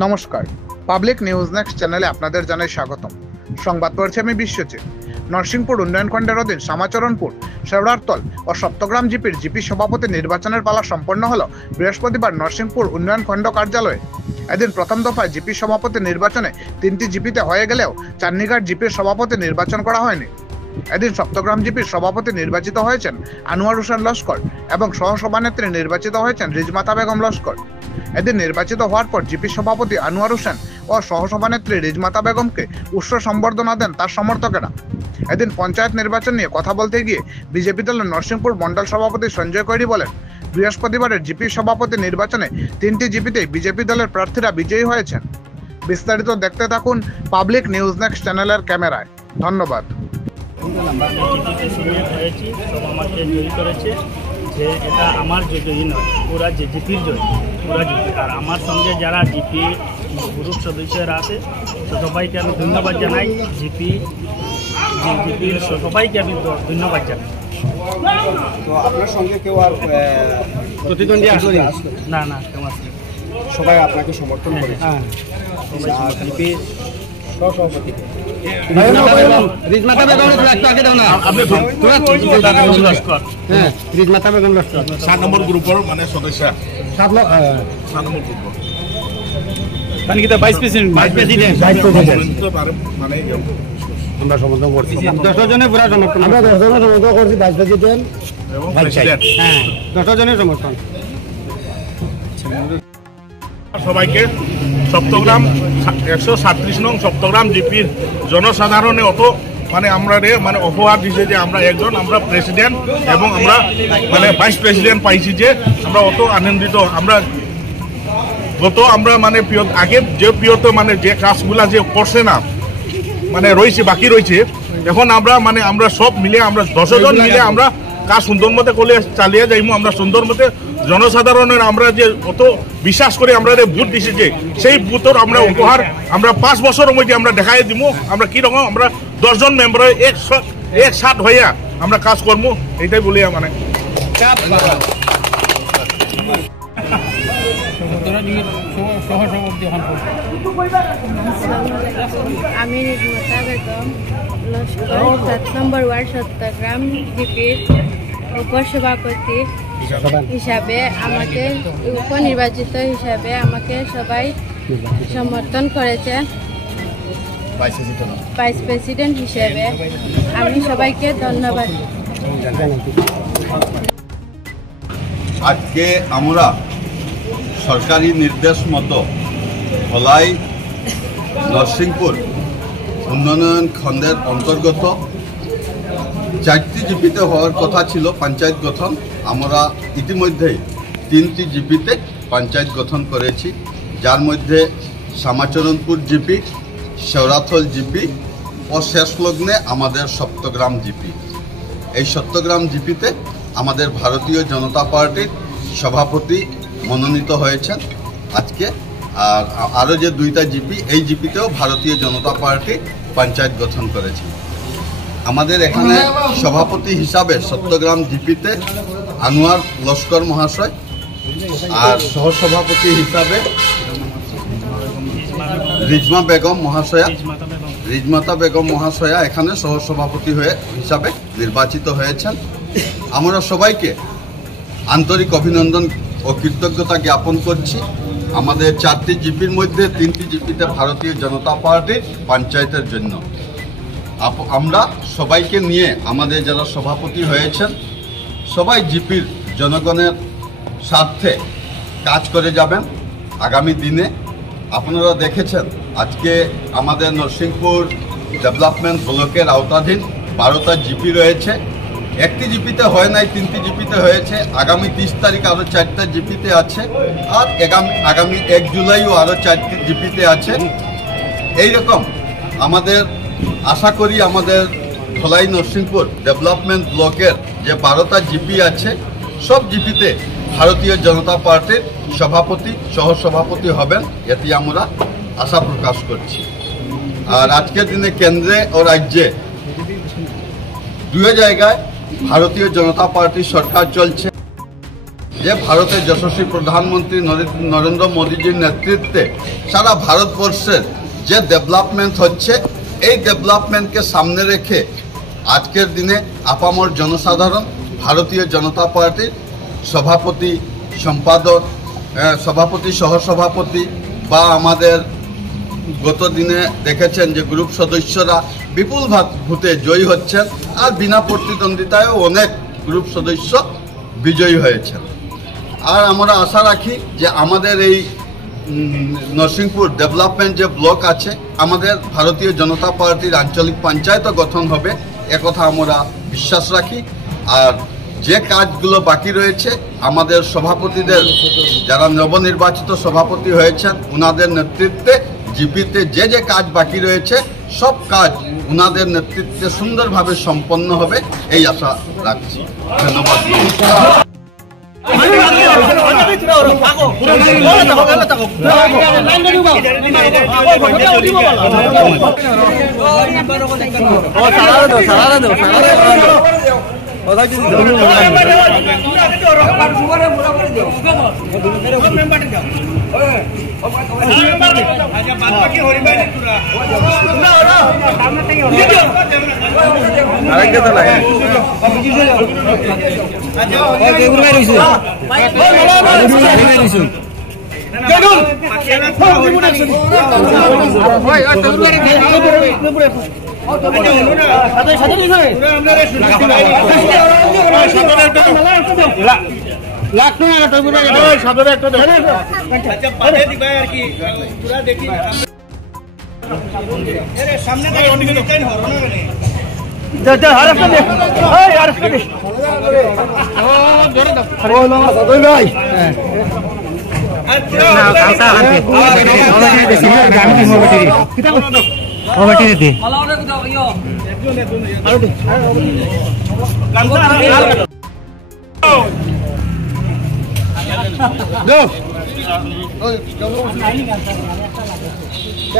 নমস্কার, public news next চ্যানেলে আপনাদের জানাই স্বাগতম। সংবাদ পড়ছে আমি বিশ্বজিৎ। নরসিংপুর উন্নয়ন খণ্ডের অধীন শ্যামাচরণপুর, শেওড়ারতল ও সপ্তগ্রাম জিপির জিপি সভাপতি নির্বাচনের পালা সম্পন্ন হল বৃহস্পতিবার নরসিংপুর উন্নয়ন খণ্ড কার্যালয়ে। এদিন প্রথম দফায় জিপি সভাপতি নির্বাচনে 3টি জিপিতে হয়ে গেলেও চান্নিঘাট জিপির সভাপতি নির্বাচন করা হয়নি। এদিন সপ্তগ্রাম জিপির সভাপতি নির্বাচিত হয়েছেন আনোয়ার হোসেন লস্কর এবং সহসভানেত্রী নির্বাচিত হয়েছেন রিজমাতা বেগম লস্কর। এদিন নির্বাচিত হওয়ার পর জিপি সভাপতি আনোয়ার হোসেন ও সহসভানেত্রী রিজমাতা বেগমকে উষ্ণ সম্বর্ধনা দেন তার সমর্থকেরা। এদিন পঞ্চায়েত নির্বাচন নিয়ে কথা বলতে গিয়ে বিজেপি দলের নরসিংপুর মণ্ডল সভাপতি সঞ্জয় কৈরি বলেন, বৃহস্পতিবারের জিপি সভাপতি নির্বাচনে 3টি জিপিতেই বিজেপি দলের প্রার্থীরা বিজয়ী হয়েছেন। বিস্তারিত দেখতে থাকুন পাবলিক নিউজ নেক্সট চ্যানেলের ক্যামেরায়। ধন্যবাদ। যে এটা আমার জয়ী নয়, পুরা যে জিপির জয়, পুরা জিপি। আর আমার সঙ্গে যারা জিপি গ্রুপ সদস্যরা আছে সবাইকে আমি ধন্যবাদ জানাই। জিপির সবাইকে আমি ধন্যবাদ জানাই। তো আপনার সঙ্গে কেউ আর প্রতিদ্বন্দ্বী আসলে না কেউ আসলে সবাই আপনাকে সমর্থন করে। জিপির সহসভাপতি রিজমাতা বেগম রিজমাতা বেগম 7 নম্বর গ্রুপের মানে সদস্য 7 নম্বর গ্রুপ ভাইস প্রেসিডেন্ট মানে আমরা সমর্থন করছি 10 জনের পুরো সমর্থন, আমরা 10 জনের সমর্থন করছি। ভাইস প্রেসিডেন্ট এবং প্রেসিডেন্ট 10 জনের সমর্থন। সবাইকে সপ্তগ্রাম 137 নং সপ্তগ্রাম জিপির জনসাধারণে অত মানে আমরা মানে অপহার দিছে যে আমরা একজন আমরা প্রেসিডেন্ট এবং আমরা মানে ভাইস প্রেসিডেন্ট পাইছি, যে আমরা অত আনন্দিত। আমরা আমরা মানে আগে যে পিওতে মানে যে কাজগুলা যে করছে না মানে রয়েছে বাকি রয়েছে, এখন আমরা সব মিলে আমরা 10 জন মিলে আমরা কাজ সুন্দর মতে করে চালিয়ে যাইমু। আমরা সুন্দর মতে জনসাধারণের আমরা যে অত বিশ্বাস করে আমরা ভোট দিছি, যে সেই ভোটের আমরা উপহার আমরা 5 বছরের মধ্যে আমরা দেখাই দিব। আমরা কিরকম আমরা 10 জন মেম্বার একসাথ হইয়া আমরা কাজ করবো, এইটাই বলি। মানে আমি রিজমাতা বেগম লস্কর 7 নম্বর ওয়ার্ড সপ্তগ্রাম জিপির উপসভাপতি হিসাবে আমাকে উপনির্বাচিত হিসাবে আমাকে সবাই সমর্থন করেছেন। ভাইস প্রেসিডেন্ট হিসেবে আমি সবাইকে ধন্যবাদ। আজকে আমরা সরকারি নির্দেশ মতো ধলাই নরসিংপুর উন্নয়ন খণ্ডের অন্তর্গত 4টি জিপিতে হওয়ার কথা ছিল পঞ্চায়েত গঠন। আমরা ইতিমধ্যেই 3টি জিপিতে পঞ্চায়েত গঠন করেছি, যার মধ্যে শ্যামাচরণপুর জিপি, শেওড়ারতল জিপি ও শেষ লগ্নে আমাদের সপ্তগ্রাম জিপি। এই সপ্তগ্রাম জিপিতে আমাদের ভারতীয় জনতা পার্টির সভাপতি মনোনীত হয়েছেন আজকে। আর আরও যে 2টা জিপি, এই জিপিতেও ভারতীয় জনতা পার্টি পঞ্চায়েত গঠন করেছে। আমাদের এখানে সভাপতি হিসাবে সপ্তগ্রাম জিপিতে আনোয়ার লস্কর মহাশয়, আর সহসভাপতি হিসাবে রিজমাতা বেগম মহাশয়া এখানে সহসভাপতি হিসাবে নির্বাচিত হয়েছেন। আমরা সবাইকে আন্তরিক অভিনন্দন ও কৃতজ্ঞতা জ্ঞাপন করছি। আমাদের 4টি জিপির মধ্যে 3টি জিপিতে ভারতীয় জনতা পার্টির পঞ্চায়েতের জন্য আমরা সবাইকে নিয়ে আমাদের যারা সভাপতি হয়েছেন সবাই জিপির জনগণের স্বার্থে কাজ করে যাবেন আগামী দিনে। আপনারা দেখেছেন আজকে আমাদের নরসিংপুর ডেভেলপমেন্ট ব্লকের আওতাধীন 12টা জিপি রয়েছে। 1টি জিপিতে হয় নাই, 3টি জিপিতে হয়েছে। আগামী 30 তারিখ আরও 4টা জিপিতে আছে, আর আগামী 1 জুলাইও আরও 4টি জিপিতে আছে। এইরকম আমাদের আশা করি আমাদের ধলাই নরসিংপুর ডেভেলপমেন্ট ব্লকের যে 12টা জিপি আছে সব জিপিতে ভারতীয় জনতা পার্টির সভাপতি সহসভাপতি হবেন, এটি আমরা আশা প্রকাশ করছি। আর আজকের দিনে কেন্দ্রে ও রাজ্যে 2 জায়গায় ভারতীয় জনতা পার্টির সরকার চলছে। যে ভারতের যশস্বী প্রধানমন্ত্রী নরেন্দ্র মোদীজির নেতৃত্বে সারা ভারতবর্ষের যে ডেভেলপমেন্ট হচ্ছে, এই ডেভেলপমেন্টকে সামনে রেখে আজকের দিনে আপামর জনসাধারণ ভারতীয় জনতা পার্টির সভাপতি, সম্পাদক, সভাপতি, সহসভাপতি বা আমাদের গত দিনে দেখেছেন যে গ্রুপ সদস্যরা বিপুল ভোটে জয়ী হচ্ছেন, আর বিনা প্রতিদ্বন্দ্বিতায়ও অনেক গ্রুপ সদস্য বিজয়ী হয়েছেন। আর আমরা আশা রাখি যে আমাদের এই নরসিংপুর ডেভেলপমেন্ট যে ব্লক আছে, আমাদের ভারতীয় জনতা পার্টির আঞ্চলিক পঞ্চায়েতও গঠন হবে, একথা আমরা বিশ্বাস রাখি। আর যে কাজগুলো বাকি রয়েছে আমাদের সভাপতিদের, যারা নবনির্বাচিত সভাপতি হয়েছেন ওনাদের নেতৃত্বে জিপিতে যে কাজ বাকি রয়েছে সব কাজ ওনাদের নেতৃত্বে সুন্দরভাবে সম্পন্ন হবে, এই আশা রাখছি। ধন্যবাদ।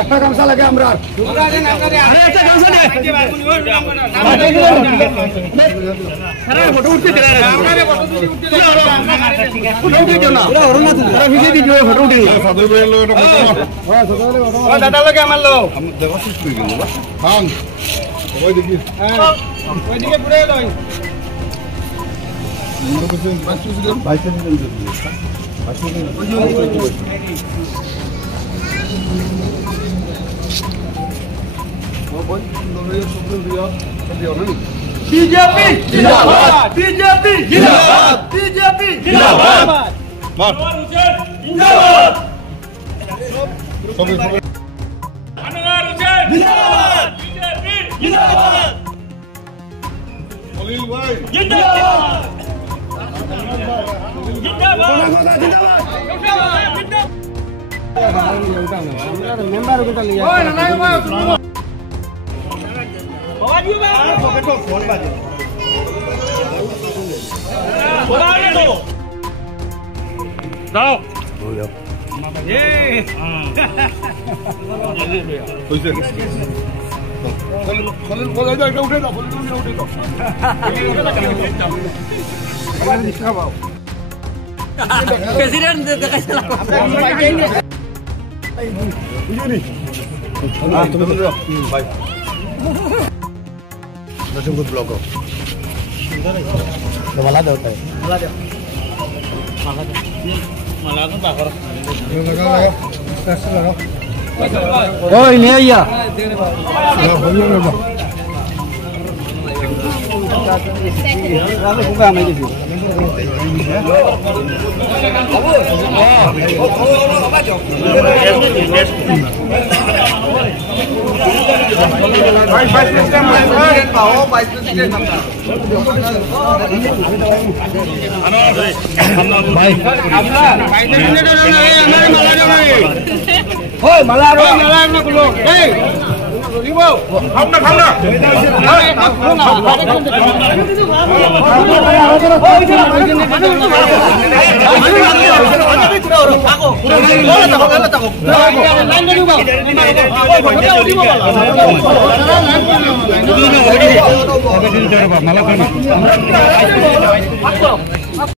একটা গামছা লাগে আমরা দাদা লাগে আমার লোক बीजेपी जिंदाबाद, बीजेपी जिंदाबाद, बीजेपी जिंदाबाद, जिंदाबाद, अनवर हुसैन जिंदाबाद, बीजेपी जिंदाबाद, खलील भाई जिंदाबाद, जिंदाबाद, जिंदाबाद, मेंबर को लिया ओए नहीं फोन बाजे जाओ ये खलील बोला जाए उठे ना उठे तो प्रेसिडेंट भाई नरसिंहपुर ब्लॉक मला दो ओए नहीं आया